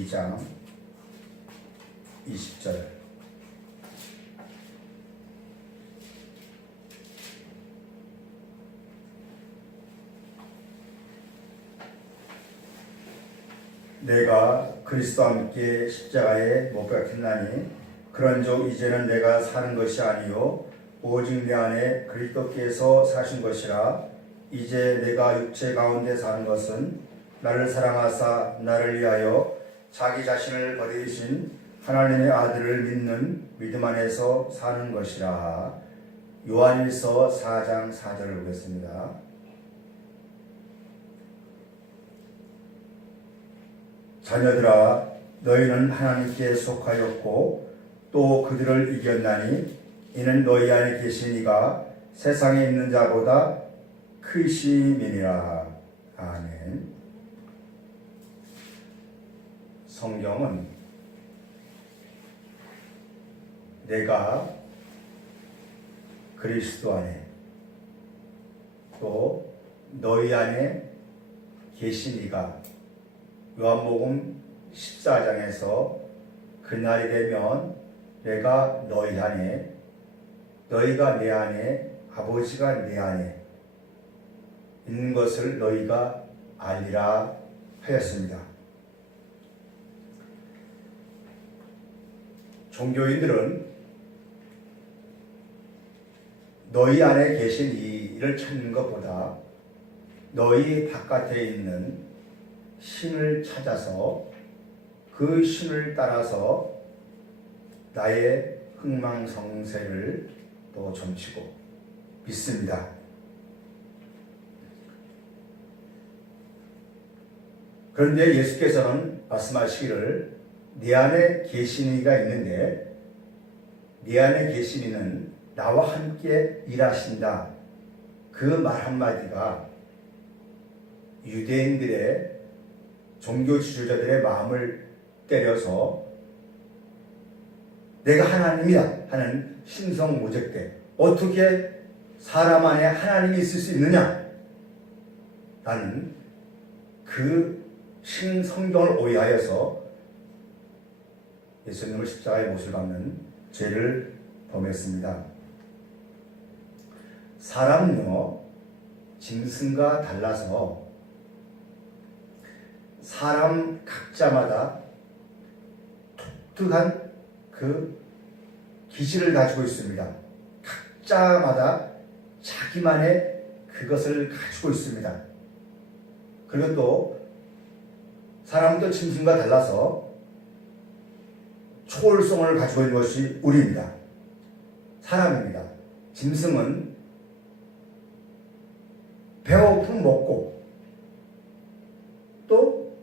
2장 20절. 내가 그리스도와 함께 십자가에 못 박혔나니 그런즉 이제는 내가 사는 것이 아니요 오직 내 안에 그리스도께서 사신 것이라. 이제 내가 육체 가운데 사는 것은 나를 사랑하사 나를 위하여 자기 자신을 버리신 하나님의 아들을 믿는 믿음 안에서 사는 것이라. 요한일서 4장 4절을 보겠습니다. 자녀들아, 너희는 하나님께 속하였고 또 그들을 이겼나니 이는 너희 안에 계신 이가 세상에 있는 자보다 크심이니라. 아멘. 성경은 내가 그리스도 안에 또 너희 안에 계신 이가 요한복음 14장에서 그날이 되면 내가 너희 안에 너희가 내 안에 아버지가 내 안에 있는 것을 너희가 알리라 하였습니다. 종교인들은 너희 안에 계신 이를 찾는 것보다 너희 바깥에 있는 신을 찾아서 그 신을 따라서 나의 흥망성쇠를 또 점치고 믿습니다. 그런데 예수께서는 말씀하시기를 내 안에 계신 이가 있는데 내 안에 계신 이는 나와 함께 일하신다. 그 말 한마디가 유대인들의 종교 지도자들의 마음을 때려서 내가 하나님이다 하는 신성모독 때 어떻게 사람 안에 하나님이 있을 수 있느냐 라는 그 신성경을 오해하여서 예수님을 십자가에 못을 박는 죄를 범했습니다. 사람은요, 짐승과 달라서 사람 각자마다 독특한 그 기질을 가지고 있습니다. 각자마다 자기만의 그것을 가지고 있습니다. 그리고 또 사람도 짐승과 달라서 초월성을 가지고 있는 것이 우리입니다. 사람입니다. 짐승은 배고프면 먹고 또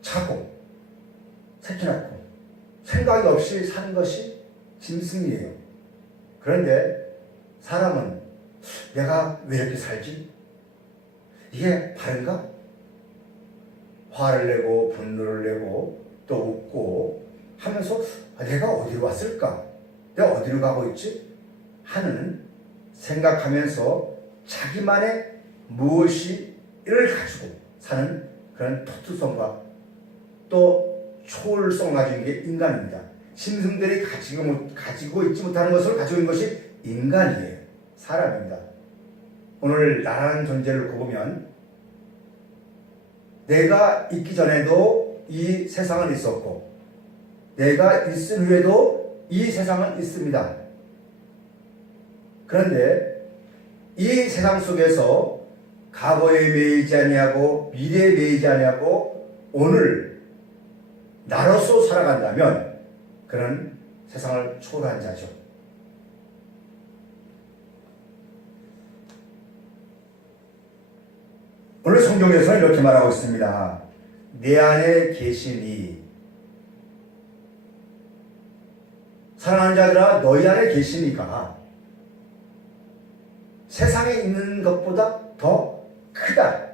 자고 새끼 낳고 생각이 없이 사는 것이 짐승이에요. 그런데 사람은 내가 왜 이렇게 살지? 이게 바른가? 화를 내고 분노를 내고 또 웃고 하면서 내가 어디로 왔을까? 내가 어디로 가고 있지? 하는 생각하면서 자기만의 무엇이를 가지고 사는 그런 토트성과 또 초월성 가진 게 인간입니다. 짐승들이 가지고 있지 못하는 것을 가지고 있는 것이 인간이에요. 사람입니다. 오늘 나라는 존재를 놓고 보면 내가 있기 전에도 이 세상은 있었고 내가 있은 후에도 이 세상은 있습니다. 그런데 이 세상 속에서 과거에 매이지 아니하고 미래에 매이지 아니하고 오늘 나로서 살아간다면 그는 세상을 초월한 자죠. 오늘 성경에서는 이렇게 말하고 있습니다. 내 안에 계시니 사랑하는 자들아 너희 안에 계시니까 세상에 있는 것보다 더 크다.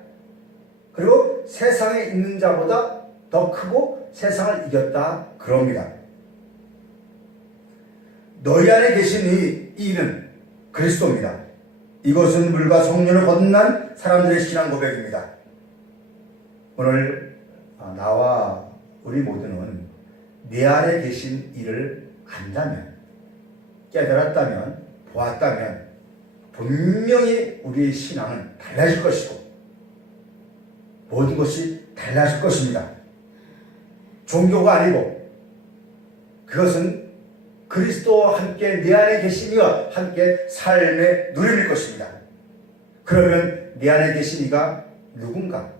그리고 세상에 있는 자보다 더 크고 세상을 이겼다. 그럽니다. 너희 안에 계신 이는 그리스도입니다. 이것은 물과 성령을 거듭난 사람들의 신앙 고백입니다. 오늘 나와 우리 모두는 내 안에 계신 이를 안다면, 깨달았다면, 보았다면 분명히 우리의 신앙은 달라질 것이고 모든 것이 달라질 것입니다. 종교가 아니고 그것은 그리스도와 함께 내 안에 계신 이와 함께 삶의 누림일 것입니다. 그러면 내 안에 계신 이가 누군가?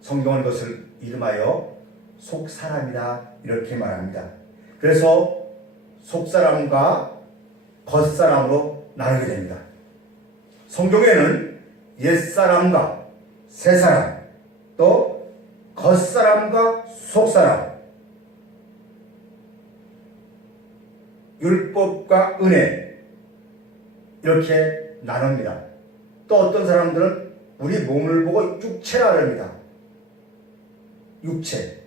성경은 그것을 이름하여 속사람이다 이렇게 말합니다. 그래서 속사람과 겉사람으로 나누게 됩니다. 성경에는 옛사람과 새사람, 또 겉사람과 속사람, 율법과 은혜 이렇게 나눕니다. 또 어떤 사람들은 우리 몸을 보고 육체라 합니다. 육체.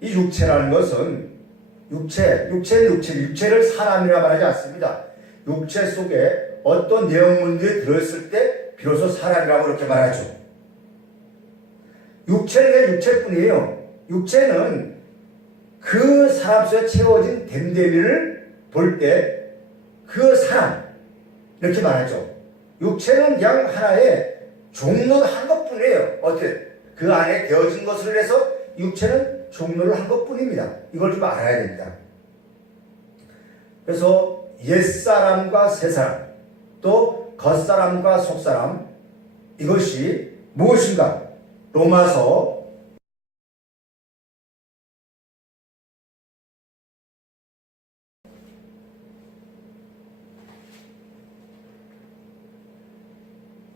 이 육체라는 것은 육체를 사람이라 말하지 않습니다. 육체 속에 어떤 내용물들이 들어있을 때 비로소 사람이라고 그렇게 말하죠. 육체는 그냥 육체뿐이에요. 육체는 그 사람 속에 채워진 댐댐이를 볼 때 그 사람 이렇게 말하죠. 육체는 그냥 하나의 종로를 한 것뿐이에요. 어때? 그 안에 되어진 것을 해서 육체는 종로를 한 것뿐입니다. 이걸 좀 알아야 됩니다. 그래서 옛사람과 새사람, 또 겉사람과 속사람, 이것이 무엇인가? 로마서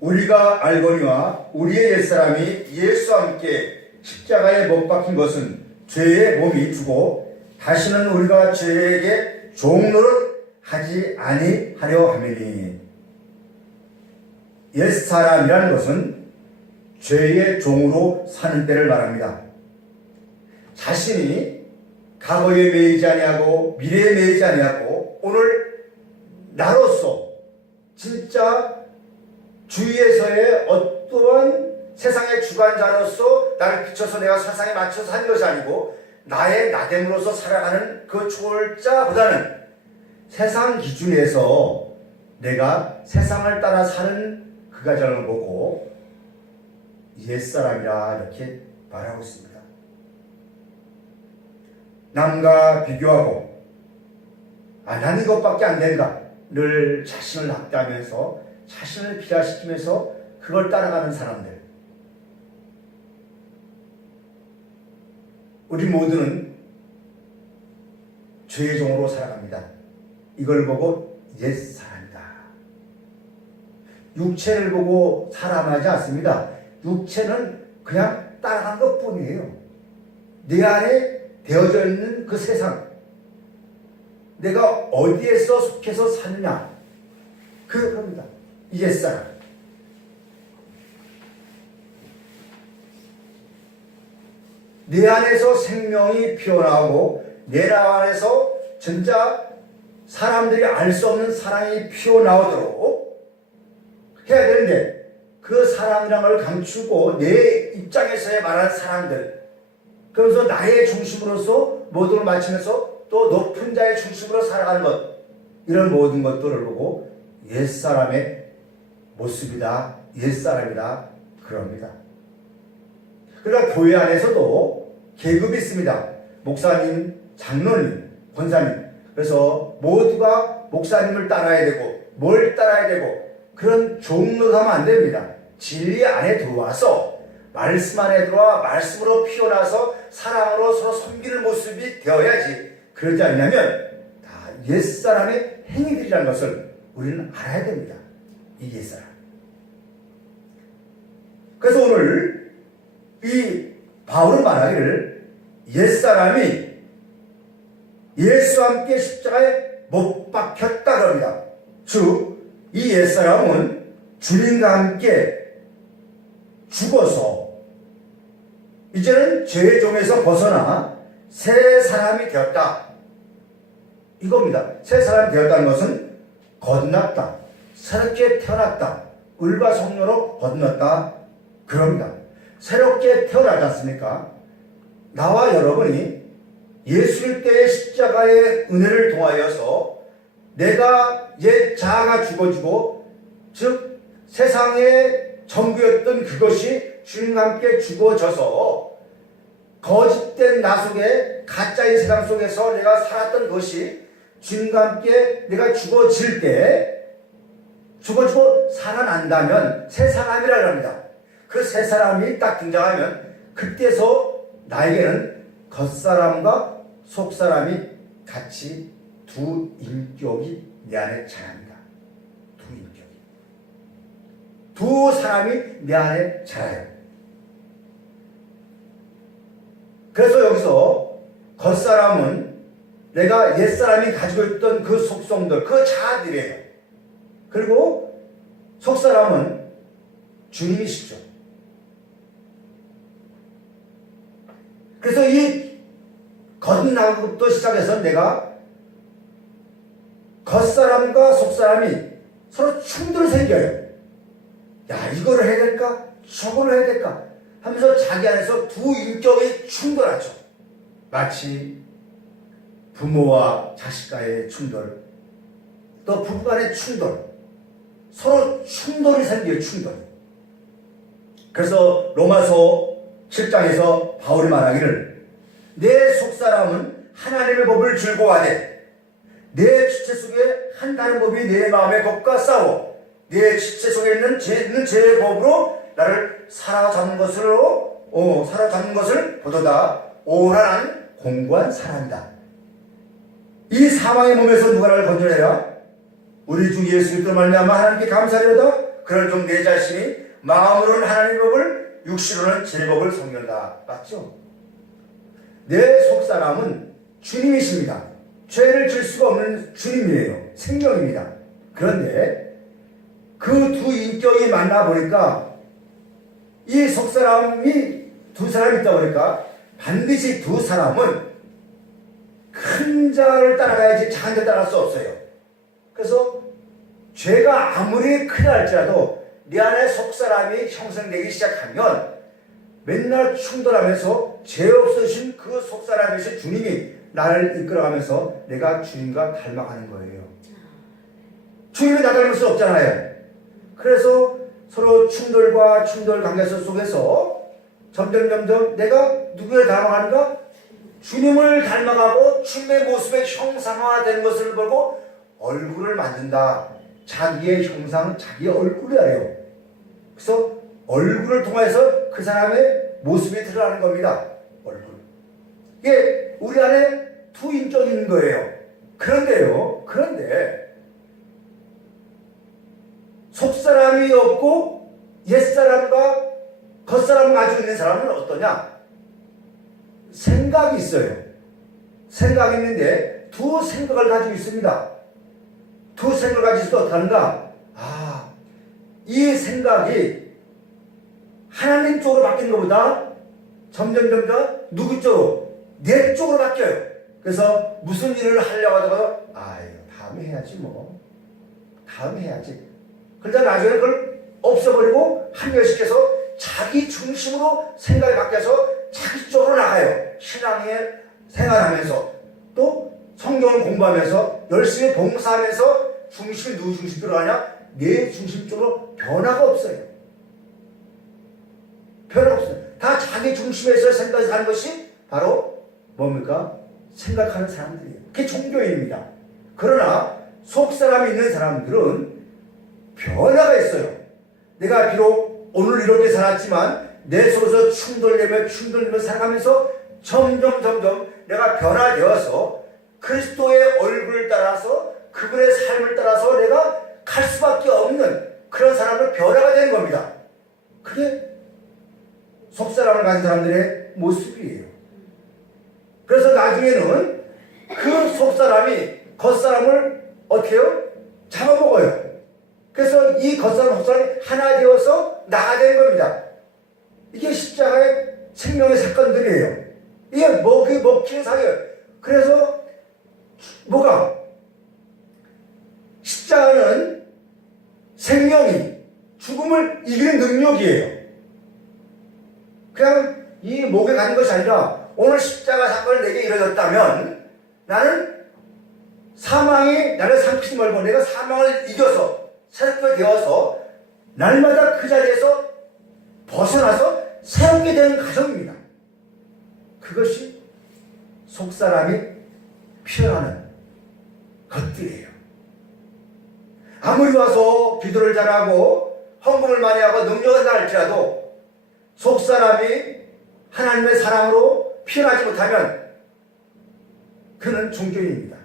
우리가 알거니와 우리의 옛사람이 예수와 함께 십자가에 못 박힌 것은 죄의 몸이 주고 다시는 우리가 죄에게 종노릇 하지 아니하려 함이니. 옛사람이라는 것은 죄의 종으로 사는 때를 말합니다. 자신이 과거에 매이지 아니하고 미래에 매이지 아니하고 오늘 나로서 진짜 주위에서의 어떠한 세상의 주관자로서 나를 비춰서 내가 세상에 맞춰서 한 것이 아니고 나의 나됨으로서 살아가는 그 초월자보다는 세상 기준에서 내가 세상을 따라 사는 그 과정을 보고 옛사람이라 이렇게 말하고 있습니다. 남과 비교하고 난 이것밖에 안 된다 늘 자신을 낙대하면서 자신을 비하시키면서 그걸 따라가는 사람들, 우리 모두는 죄의 종으로 살아갑니다. 이걸 보고 옛사람이다. 육체를 보고 사람하지 않습니다. 육체는 그냥 따라간 것뿐이에요. 내 안에 되어져 있는 그 세상, 내가 어디에서 속해서 사느냐, 그겁니다. 옛사람. 내 안에서 생명이 피어나오고 내 안에서 진짜 사람들이 알 수 없는 사랑이 피어나오도록 해야 되는데 그 사랑이라는 걸 감추고 내 입장에서의 말하는 사람들, 그러면서 나의 중심으로서 모든 걸 마치면서 또 높은 자의 중심으로 살아가는 것, 이런 모든 것들을 보고 옛사람의 모습이다, 옛사람이다 그럽니다. 그러나 교회 안에서도 계급이 있습니다. 목사님, 장로님, 권사님. 그래서 모두가 목사님을 따라야 되고 뭘 따라야 되고 그런 종로를 하면 안 됩니다. 진리 안에 들어와서 말씀 안에 들어와 말씀으로 피어나서 사랑으로 서로 섬기는 모습이 되어야지. 그러지 않냐면 다 옛사람의 행위들이라는 것을 우리는 알아야 됩니다. 이 옛사람. 그래서 오늘 이 바울은 말하기를 옛사람이 예수와 함께 십자가에 못 박혔다 그럽니다. 즉 이 옛사람은 주님과 함께 죽어서 이제는 죄의 종에서 벗어나 새 사람이 되었다. 이겁니다. 새 사람이 되었다는 것은 거듭났다, 새롭게 태어났다, 을과 성령으로 거듭났다 그럽니다. 새롭게 태어나지 않습니까? 나와 여러분이 예수 그리스도의 십자가의 은혜를 통하여서 내가 옛 자아가 죽어지고, 즉 세상의 전부였던 그것이 주님과 함께 죽어져서 거짓된 나 속에, 가짜의 세상 속에서 내가 살았던 것이 주님과 함께 내가 죽어질 때, 죽어지고 살아난다면 새 사람이라고 합니다. 그 새 사람이 딱 등장하면 그때서 나에게는 겉사람과 속사람이 같이 두 인격이 내 안에 자랍니다. 두 인격이. 두 사람이 내 안에 자라요. 그래서 여기서 겉사람은 내가 옛사람이 가지고 있던 그 속성들, 그 자아들이에요. 그리고 속사람은 주님이시죠. 그래서 이 겉나부터 시작해서 내가 겉사람과 속사람이 서로 충돌을 생겨요. 야, 이거를 해야 될까? 저거를 해야 될까? 하면서 자기 안에서 두 인격이 충돌하죠. 마치 부모와 자식과의 충돌, 또 부부간의 충돌, 서로 충돌이 생겨요. 충돌. 그래서 로마서 7장에서 바울이 말하기를, 내 속사람은 하나님의 법을 즐거워하되 내 지체 속에 한 다른 법이 내 마음의 법과 싸워 내 지체 속에 있는 제 법으로 나를 사로잡는 것을 보도다 오라는 공고한 사람이다. 이 사망의 몸에서 누가 나를 건져내라? 우리 주 예수 그리스도로 말미암아 하나님께 감사하려다. 그럴 내 자신이 마음으로는 하나님의 법을, 육신으로는 제 법을 섬긴다. 맞죠? 내 속사람은 주님이십니다. 죄를 질 수가 없는 주님이에요. 생명입니다. 그런데 그 두 인격이 만나보니까 이 속사람이 두 사람이 있다 보니까 반드시 두 사람은 큰 자를 따라가야지 작은 자를 따라갈 수 없어요. 그래서 죄가 아무리 크다 할지라도 내 안에 속사람이 형성되기 시작하면 맨날 충돌하면서 죄 없으신 그 속사람이신 주님이 나를 이끌어가면서 내가 주님과 닮아가는 거예요. 주님이 나 닮을 수 없잖아요. 그래서 서로 충돌과 충돌 관계 속에서 점점 내가 누구를 닮아가는가? 주님을 닮아가고 주님의 모습의 형상화되는 것을 보고 얼굴을 만든다. 자기의 형상, 자기의 얼굴이에요. 그래서 얼굴을 통해서 그 사람의 모습이 드러나는 겁니다. 얼굴. 이게 우리 안에 두 인격이 있는 거예요. 그런데 속사람이 없고 옛사람과 겉사람을 가지고 있는 사람은 어떠냐? 생각이 있어요. 생각이 있는데 두 생각을 가지고 있습니다. 두 생각을 가지고 있어도 어떡하는가? 이 생각이 하나님 쪽으로 바뀌는 것보다 점점 누구 쪽으로? 내 쪽으로 바뀌어요. 그래서 무슨 일을 하려고 하다가 다음에 해야지 뭐. 다음에 해야지. 그러다 나중에 그걸 없애버리고 합리화시켜서 자기 중심으로 생각이 바뀌어서 자기 쪽으로 나가요. 신앙에 생활하면서 또 성경을 공부하면서 열심히 봉사하면서 중심이 누구 중심 들어가냐? 내 중심 쪽으로 변화가 없어요. 변화가 없어요. 다 자기 중심에서 생각해서 하는 것이 바로 뭡니까? 생각하는 사람들이에요. 그게 종교인입니다. 그러나 속사람이 있는 사람들은 변화가 있어요. 내가 비록 오늘 이렇게 살았지만 내 속에서 충돌되며 살아가면서 점점 내가 변화되어서 그리스도의 얼굴을 따라서 그분의 삶을 따라서 내가 갈 수밖에 없는 그런 사람을 변화가 되는 겁니다. 그게 속사람을 가진 사람들의 모습이에요. 그래서 나중에는 그 속사람이 겉사람을 어떻게 해요? 잡아먹어요. 그래서 이 겉사람, 속사람이 하나 되어서 나가게 되는 겁니다. 이게 십자가의 생명의 사건들이에요. 이게 먹히는 사이에요. 그래서 뭐가? 십자가는 생명이 죽음을 이기는 능력이에요. 그냥 이 목에 가는 것이 아니라 오늘 십자가 사건이 내게 이루어졌다면 나는 사망이 나를 삼키지 말고 내가 사망을 이겨서 새롭게 되어서 날마다 그 자리에서 벗어나서 새롭게 되는 과정입니다. 그것이 속사람이 피어나는 것들이에요. 아무리 와서 기도를 잘하고 헌금을 많이 하고 능력을 할지라도 속사람이 하나님의 사랑으로 피어나지 못하면 그는 종교인입니다.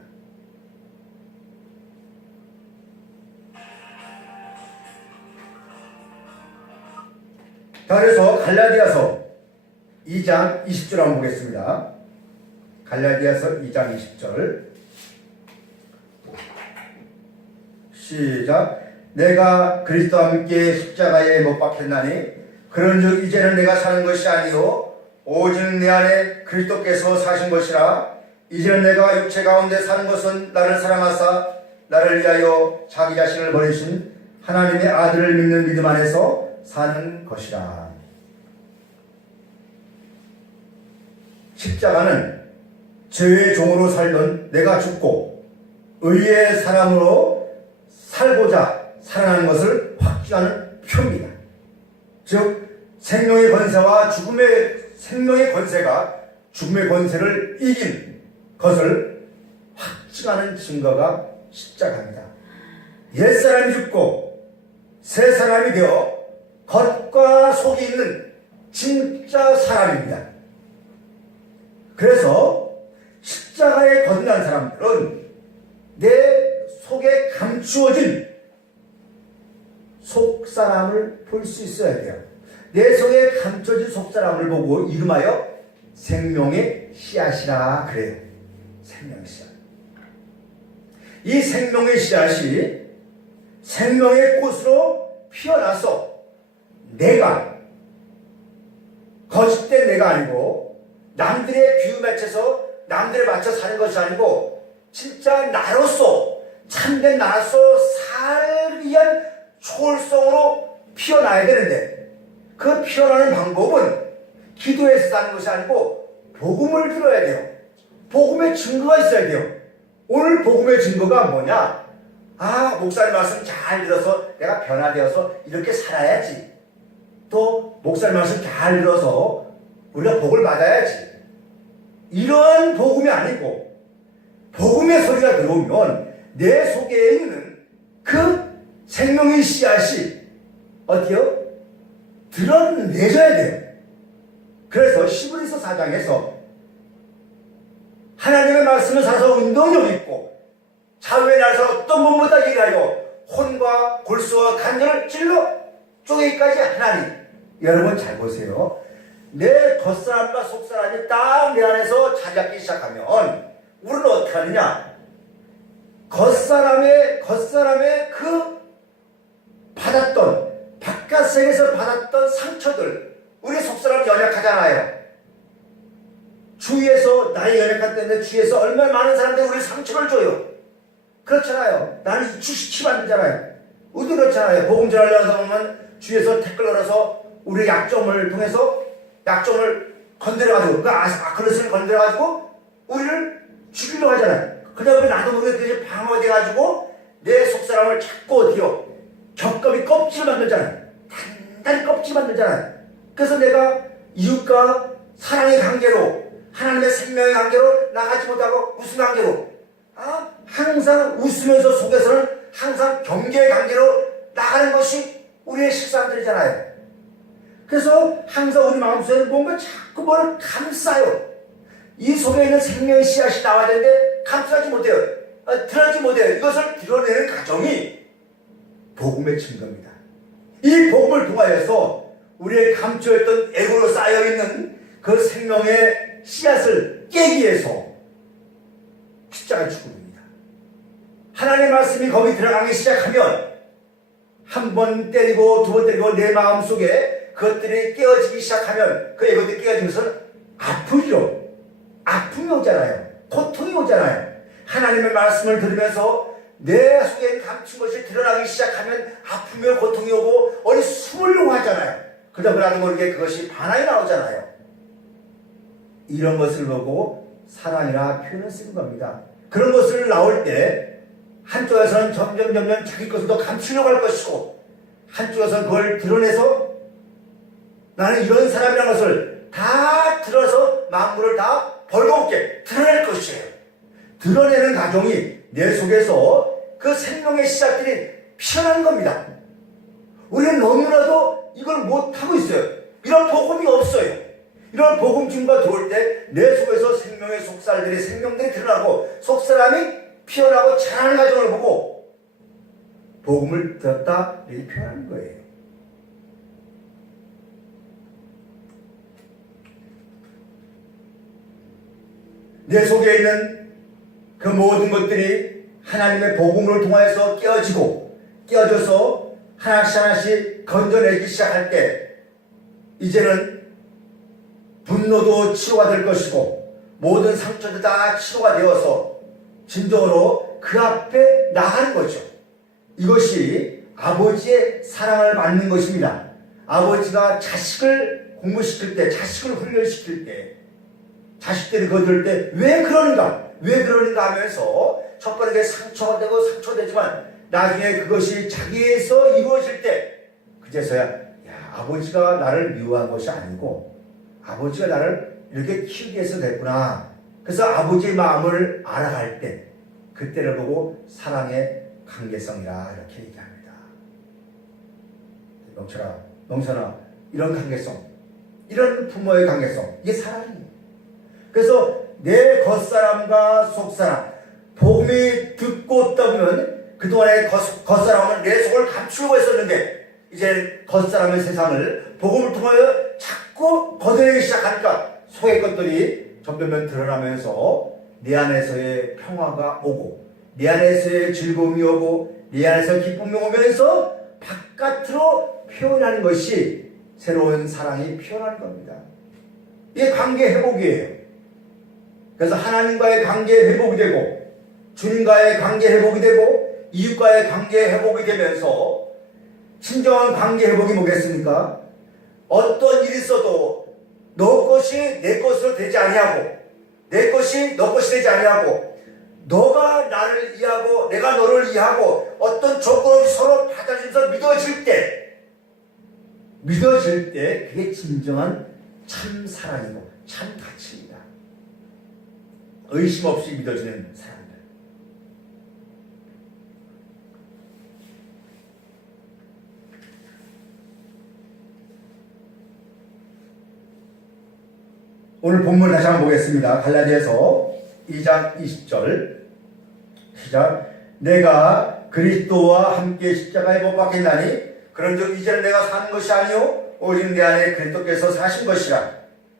자, 그래서 갈라디아서 2장 20절 한번 보겠습니다. 갈라디아서 2장 20절 시작. 내가 그리스도와 함께 십자가에 못 박혔나니 그런즉 이제는 내가 사는 것이 아니요 오직 내 안에 그리스도께서 사신 것이라. 이제는 내가 육체 가운데 사는 것은 나를 사랑하사 나를 위하여 자기 자신을 버리신 하나님의 아들을 믿는 믿음 안에서 사는 것이라. 십자가는 죄의 종으로 살던 내가 죽고 의의 사람으로 살고자 살아나는 것을 확증하는 표입니다. 즉 생명의 권세와 생명의 권세가 죽음의 권세를 이긴 것을 확증하는 증거가 십자가입니다. 옛사람이 죽고 새 사람이 되어 겉과 속이 있는 진짜 사람입니다. 그래서 십자가에 거듭난 사람들은 내 속에 감추어진 속사람을 볼 수 있어야 돼요. 내 속에 감춰진 속사람을 보고 이름하여 생명의 씨앗이라 그래요. 생명의 씨앗. 이 생명의 씨앗이 생명의 꽃으로 피어나서 내가 거짓된 내가 아니고 남들의 비유 맺혀서 남들에 맞춰 사는 것이 아니고 진짜 나로서 참된 나로서 살기 위한 초월성으로 피어나야 되는데 그 피어나는 방법은 기도해서 사는 것이 아니고 복음을 들어야 돼요. 복음의 증거가 있어야 돼요. 오늘 복음의 증거가 뭐냐? 목사님 말씀 잘 들어서 내가 변화되어서 이렇게 살아야지. 또 목사님 말씀 잘 들어서 우리가 복을 받아야지. 이러한 복음이 아니고 복음의 소리가 들어오면 내 속에 있는 그 생명의 씨앗이 어디요? 드러내줘야 돼요. 그래서 히브리서 4장에서 하나님의 말씀을 사서 운동력 있고 자유의 날에서 어떤 몸보다 일하여 혼과 골수와 간절을 찔러 쪼개기까지 하나님. 여러분 잘 보세요. 내 겉사람과 속사람이 딱 내 안에서 자리 잡기 시작하면 우리는 어떻게 하느냐? 겉사람의 그 받았던 바깥 세계에서 받았던 상처들, 우리 속사람 연약하잖아요. 주위에서 나의 연약한 때문에 주위에서 얼마나 많은 사람들이 우리 상처를 줘요. 그렇잖아요. 나는 주식치 받잖아요. 우리도 그렇잖아요. 복음 전하려다 보면 주위에서 댓글 걸어서 우리 약점을 통해서 약점을 건드려가지고 그 아크로스를 건드려가지고 우리를 죽이려고 하잖아요. 그러다 보면 나도 모르게 방어돼가지고 내 속사람을 자꾸 어디요? 겹겹이 껍질을 만들잖아요. 단단히 껍질 만들잖아요. 그래서 내가 이웃과 사랑의 관계로 하나님의 생명의 관계로 나가지 못하고 무슨 관계로? 항상 웃으면서 속에서는 항상 경계의 관계로 나가는 것이 우리의 실상들이잖아요. 그래서 항상 우리 마음속에 뭔가 자꾸 뭘 감싸요. 이 속에 있는 생명의 씨앗이 나와야 되는데 감싸지 못해요. 드러내지 못해요. 이것을 드러내는 과정이 복음의 증거입니다. 이 복음을 통하여서 우리의 감춰있던 애고로 쌓여있는 그 생명의 씨앗을 깨기 위해서 십자가의 죽음입니다. 하나님의 말씀이 거기 들어가기 시작하면 한 번 때리고 두 번 때리고 내 마음속에 그것들이 깨어지기 시작하면 그 애고들이 깨어지면서 아프죠. 아픔이 오잖아요. 고통이 오잖아요. 하나님의 말씀을 들으면서 내 속에 감춘 것이 드러나기 시작하면 아픔이 고통이 오고 어디 숨으려고 하잖아요. 그러다 나도 모르게 그것이 반항이 나오잖아요. 이런 것을 보고 사랑이라 표현을 쓴 겁니다. 그런 것을 나올 때 한쪽에서는 점점 자기 것을 더 감추려고 할 것이고, 한쪽에서는 그걸 드러내서 나는 이런 사람이라는 것을 다 드러서 만물을 다 벌거벗게 드러낼 것이에요. 드러내는 과정이 내 속에서 그 생명의 씨앗들이 피어나는 겁니다. 우리는 너무나도 이걸 못하고 있어요. 이런 복음이 없어요. 이런 복음증거가 들어올 때 내 속에서 생명의 속살들이, 생명들이 드러나고 속사람이 피어나고 자라는 과정을 보고 복음을 들었다 이렇게 표현하는 거예요. 내 속에 있는 그 모든 것들이 하나님의 복음을 통하여서 깨어져서 하나씩 건져내기 시작할 때 이제는 분노도 치료가 될 것이고 모든 상처도 다 치료가 되어서 진정으로 그 앞에 나가는 거죠. 이것이 아버지의 사랑을 받는 것입니다. 아버지가 자식을 공부시킬 때, 자식을 훈련시킬 때, 자식들이 거들 때 왜 그러는가 하면서 첫 번째 상처가 되고 상처되지만 나중에 그것이 자기에서 이루어질 때 그제서야 아버지가 나를 미워한 것이 아니고 아버지가 나를 이렇게 키우기 위해서 됐구나. 그래서 아버지의 마음을 알아갈 때 그때를 보고 사랑의 관계성이라 이렇게 얘기합니다. 명철아 이런 관계성, 이런 부모의 관계성, 이게 사랑이에요. 그래서 내 겉사람과 속사람, 복음이 듣고 있다 보면 그동안에 겉사람은 내 속을 감추려고 했었는데 이제 겉사람의 세상을 복음을 통하여 자꾸 걷어내기 시작하니까 속의 것들이 점점 드러나면서 내 안에서의 평화가 오고 내 안에서의 즐거움이 오고 내 안에서 기쁨이 오면서 바깥으로 표현하는 것이 새로운 사랑이 표현하는 겁니다. 이게 관계 회복이에요. 그래서 하나님과의 관계 회복이 되고 주님과의 관계 회복이 되고 이웃과의 관계 회복이 되면서 진정한 관계 회복이 뭐겠습니까? 어떤 일이 있어도 너 것이 내 것으로 되지 아니하고 내 것이 너 것이 되지 아니하고 너가 나를 이해하고 내가 너를 이해하고 어떤 조건 없이 서로 받아주면서 믿어질 때 그게 진정한 참 사랑이고 참 가치입니다. 의심 없이 믿어지는 사람들. 오늘 본문 다시 한번 보겠습니다. 갈라디아서 2장 20절 시작. 내가 그리스도와 함께 십자가에 못 박혔나니 그런즉 이제는 내가 사는 것이 아니요 오직 내 안에 그리스도께서 사신 것이라.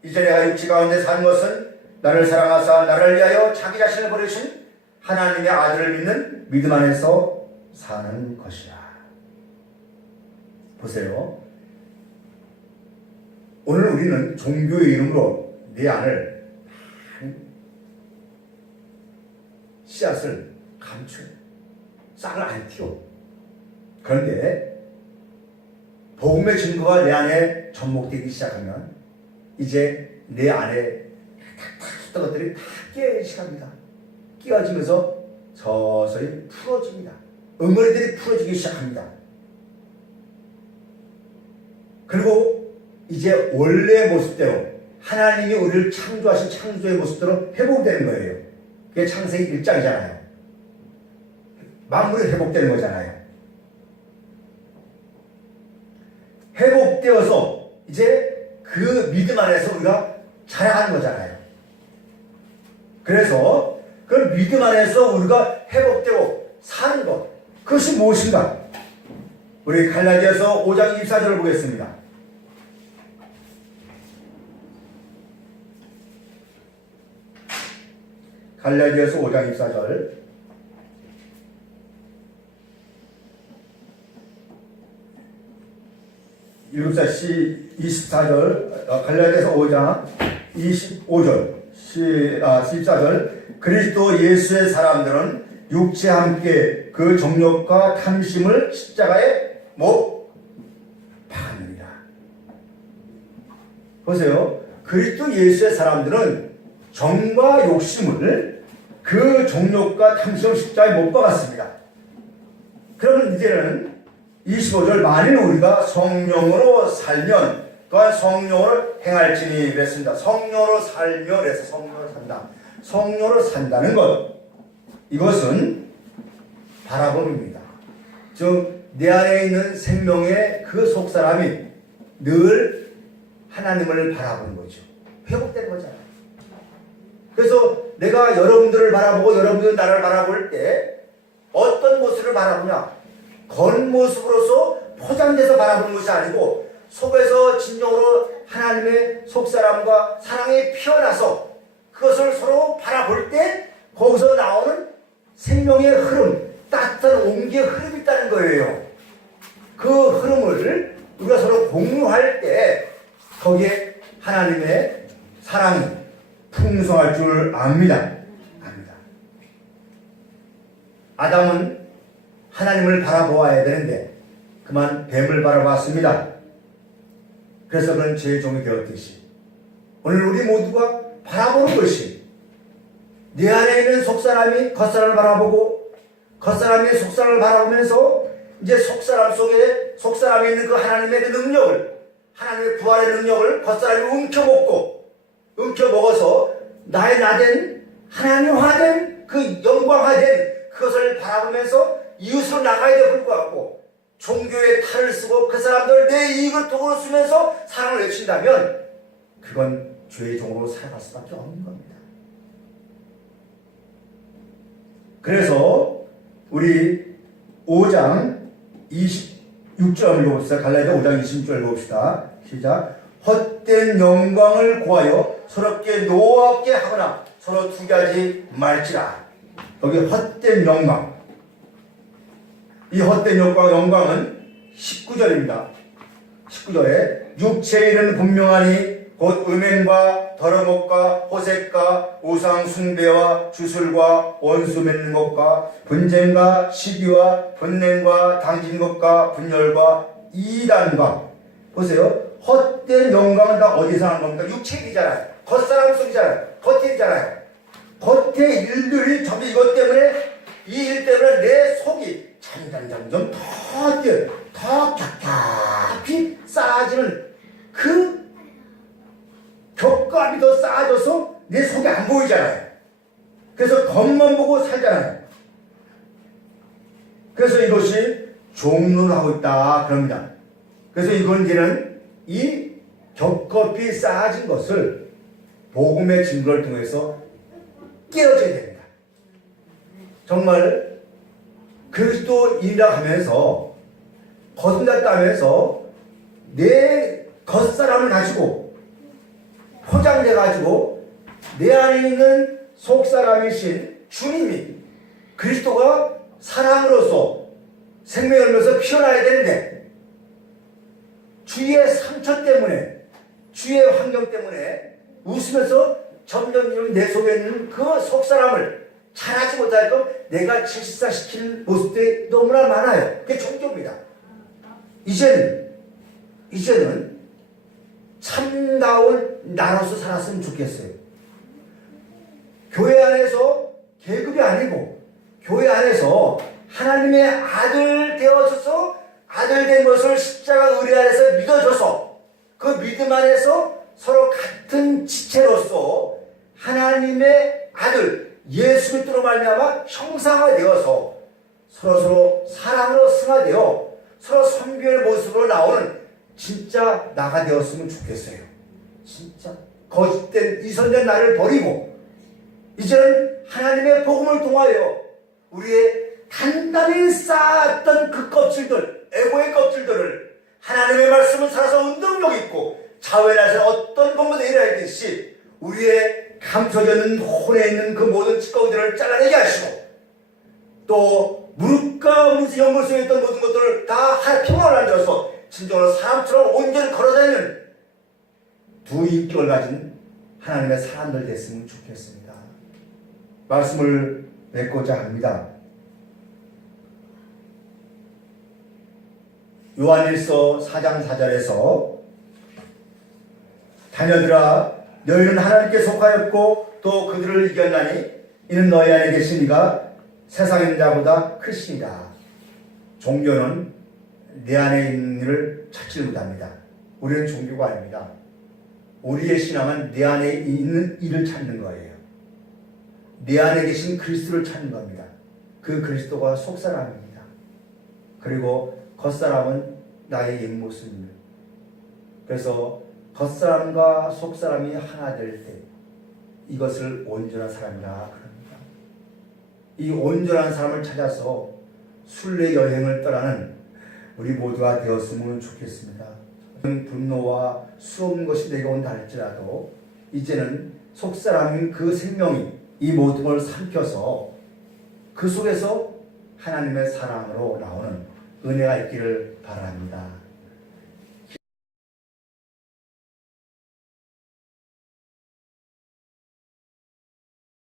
이제 내가 육체 가운데 사는 것은 나를 사랑하사 나를 위하여 자기 자신을 버리신 하나님의 아들을 믿는 믿음 안에서 사는 것이라. 보세요. 오늘 우리는 종교의 이름으로 내 안을 씨앗을 감춰요. 싹을 안 틔워. 그런데 복음의 증거가 내 안에 접목되기 시작하면 이제 내 안에 탁탁 것들이 다 깨어지기 시작합니다. 깨어지면서 서서히 풀어집니다. 응어리들이 풀어지기 시작합니다. 그리고 이제 원래의 모습대로 하나님이 우리를 창조하신 창조의 모습대로 회복되는 거예요. 그게 창세기 1장이잖아요. 만물이 회복되는 거잖아요. 회복되어서 이제 그 믿음 안에서 우리가 자라가는 거잖아요. 그래서 그 믿음 안에서 우리가 회복되고 사는 것, 그것이 무엇인가? 우리 갈라디아서 5장 24절을 보겠습니다. 갈라디아서 5장 24절. 일곱사 24절, 갈라디아서 5장 25절, 14절. 그리스도 예수의 사람들은 육체와 함께 그 정욕과 탐심을 십자가에 못 박았느니라. 보세요. 그리스도 예수의 사람들은 정과 욕심을 그 정욕과 탐심 십자가에 못 박았습니다. 그러면 이제는 25절 만일 우리가 성령으로 살면 또한 성령으로 행할지니 그랬습니다. 성령으로 살며 그래서 성령으로 산다. 성령으로 산다는 것, 이것은 바라봄입니다. 즉 내 안에 있는 생명의 그 속사람이 늘 하나님을 바라보는 거죠. 회복되는 거잖아요. 그래서 내가 여러분들을 바라보고 여러분들 나를 바라볼 때 어떤 모습을 바라보냐? 겉모습으로서 포장돼서 바라보는 것이 아니고 속에서 진정으로 하나님의 속사람과 사랑이 피어나서 그것을 서로 바라볼 때 거기서 나오는 생명의 흐름, 따뜻한 온기의 흐름이 있다는 거예요. 그 흐름을 우리가 서로 공유할 때 거기에 하나님의 사랑이 풍성할 줄 압니다. 아담은 하나님을 바라보아야 되는데 그만 뱀을 바라봤습니다. 그래서 그는 죄의 종이 되었듯이 오늘 우리 모두가 바라보는 것이 내 안에 있는 속사람이 겉사람을 바라보고 겉사람이 속사람을 바라보면서 이제 속사람 속에 속사람에 있는 그 하나님의 그 능력을, 하나님의 부활의 능력을 겉사람이 움켜먹어서 나의 나된 하나님화된 그 영광화된 그것을 바라보면서 이웃으로 나가야 돼 불구하고 종교의 탈을 쓰고 그 사람들 내 이익을 도구로 쓰면서 사랑을 외친다면 그건 죄의 종으로 살아갈 수밖에 없는 겁니다. 그래서 우리 5장 26절 읽어봅시다. 갈라디아 5장 26절 읽어봅시다. 시작. 헛된 영광을 구하여 서럽게 노하게 하거나 서로 투기하지 말지라. 여기 헛된 영광. 이 헛된 영광은 19절입니다. 19절에 육체의 일은 분명하니 곧 음행과 더러움과 호색과 우상 숭배와 주술과 원수 맺는 것과 분쟁과 시기와 분냄과 당진 것과 분열과 이단과 보세요. 헛된 영광은 다 어디서 하는 겁니까? 육체 일이잖아요. 겉사람 속이잖아요. 겉일이잖아요. 겉의 일들이 전부 이것 때문에 이 일 때문에 내 속이 점점 더 격하게 쌓아지는 그 격감이 더 쌓아져서 내 속이 안 보이잖아요. 그래서 겉만 보고 살잖아요. 그래서 이것이 종론하고 있다 그럽니다. 그래서 이건 이제는 이 겹겹이 쌓아진 것을 복음의 증거를 통해서 깨어져야 됩니다. 정말 그리스도인이라 하면서 거듭났다 하면서 내 겉사람을 가지고 포장돼 가지고 내 안에 있는 속사람이신 주님이 그리스도가 사랑으로서 생명을 열면서 피어나야 되는데 주위의 상처 때문에 주위의 환경 때문에 웃으면서 점점 내 속에 있는 그 속사람을 잘하지 못하니까 내가 질식사시키는 모습들이 너무나 많아요. 그게 종교입니다. 이제는 참다운 나로서 살았으면 좋겠어요. 교회 안에서 계급이 아니고 교회 안에서 하나님의 아들 되어져서 아들 된 것을 십자가 의뢰 안에서 믿어줘서 그 믿음 안에서 서로 같은 지체로서 하나님의 아들 예수 그리스도로 말미암아 형상화되어서 서로 사랑으로 승화되어 서로 선교의 모습으로 나오는 진짜 나가 되었으면 좋겠어요. 진짜 거짓된 이선된 나를 버리고 이제는 하나님의 복음을 통하여 우리의 단단히 쌓았던 그 껍질들, 에고의 껍질들을 하나님의 말씀을 살아서 운동력 있고 자회라서 어떤 것보다 일하듯이 우리의 감춰져 있는 혼에 있는 그 모든 찌꺼기들을 잘라내게 하시고 또 무릎과 연골속에 있던 모든 것들을 다 하나 평화를 만들어서 진정으로 사람처럼 온전히 걸어다니는 두 인격을 가진 하나님의 사람들 됐으면 좋겠습니다. 말씀을 맺고자 합니다. 요한일서 4장 4절에서 자녀들아 너희는 하나님께 속하였고 또 그들을 이겼나니 이는 너희 안에 계신 이가 세상에 있는 자보다 크시니라. 종교는 내 안에 있는 일을 찾지 못합니다. 우리는 종교가 아닙니다. 우리의 신앙은 내 안에 있는 일을 찾는 거예요. 내 안에 계신 그리스도를 찾는 겁니다. 그 그리스도가 속사람입니다. 그리고 겉사람은 나의 옛모습입니다. 그래서 겉사람과 속사람이 하나 될 때 이것을 온전한 사람이라 그럽니다. 이 온전한 사람을 찾아서 순례 여행을 떠나는 우리 모두가 되었으면 좋겠습니다. 분노와 수없는 것이 내게 온다 할지라도 이제는 속사람인 그 생명이 이 모든 걸 삼켜서 그 속에서 하나님의 사랑으로 나오는 은혜가 있기를 바랍니다.